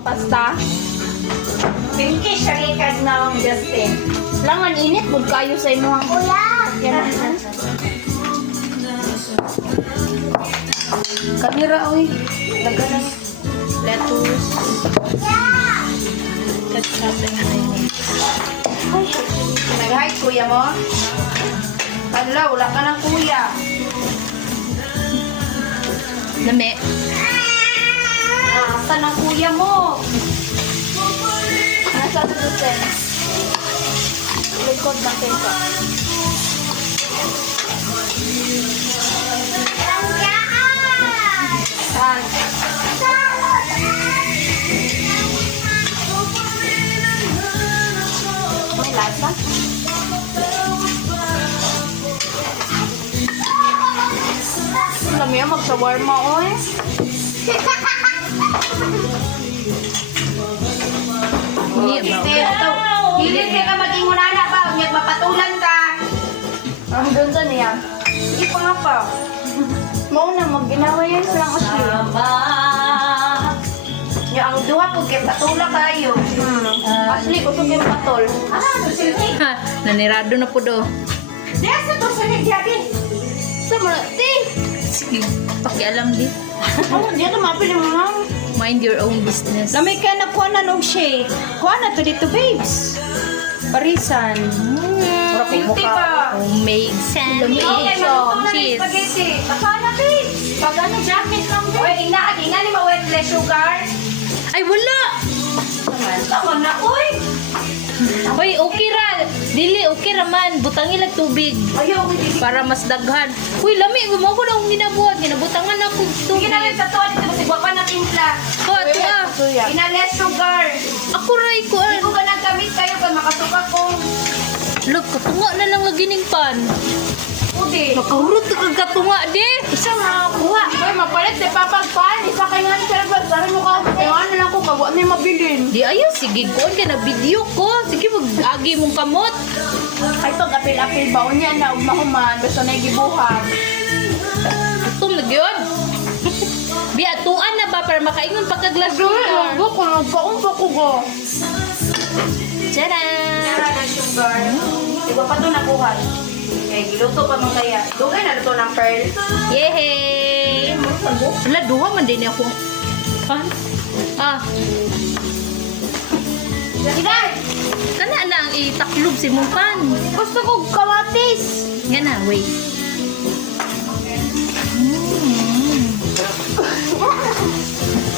Pasta. Pinkish ang ikan na ang Justin. Langan init, bud kayo sa inyong Kuya! yan. Kamera, oy. Lagyan ng lettuce. Ketchup and mayonnaise. Nag-hide kuya mo? Hala, wala ka ng kuya. Nami. Saan ang kuya mo? Nasa tutusin. Likod ng kesa. Saan? May lasa? Alam mo mag-shawarma, oy. Hilit ka mag-ingunana pa. Huwag mapatulan ka. Ang ganda niya. Hindi pa nga pa. Mauna, mag-ginawa yan lang asli. Yung ang duha po, kaya patula kayo. Asli, kusog yung patol. Susilti. Ha, nanirado na po do. Diyan sa to, sulit yabi. Sa mga, ti! Sige, pakialam di. Oh, diyan ka mapili mo lang. Mind your own business. Lamay ka na kuha na nung shake. Kuha na to dito, babes. Parisan. Pinti pa. Homemade sandwich. Okay, maluto na ng Cheese. spaghetti. Kasana, babes. Pag ano, jacket lang din. Uy, ina ni ma-wetless sugar. Ay, wala! Tama na, uy. Hoy, okay ra. Dili, okay ra man. Butang ilag tubig. Ayaw, uy, dili. Para mas daghan. Uy, lami. Gumawa ko na akong ginabuhat. Ginabutangan ako Sige tubig. na rin sa tuwa dito, kasi guwapa na timpla. Ko, ato ah. Ina-less sugar. Ako ray ko. Hindi ko ka nagkamit kayo pag makasuka ko. Look, katunga na lang lagi ning pan. Udi. Makahurot ka kag katunga, di. Isa nga kuha. Uy, mapalit si Papa Pan. Isa kayo nga siya. Dari mo ka. Ewan na lang ko. Kagwa na yung mabilin. Di ayo, sige ko. Ka na video ko. Sige, mag-agi mong kamot. Ay, pag apil-apil ba? Unya na, umahuman. Basta na gibuhat. Gutom na yun. Biya, tuan na ba para makaingon pagkaglas Uy, sugar? ang ko. Nagpaumpa ko go. Tcharan! Nara ng sugar. Di ba pa ito nakuha? Eh, giluto pa man kaya. Dugay na luto ng pearl. Yehey! Wala, duha man din ako. Pan? Ah, Sige! kana na ang itaklob si mong pan. Gusto ko kamatis. Nga na, wait.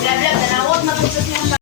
Blab-blab, nanawag na po sa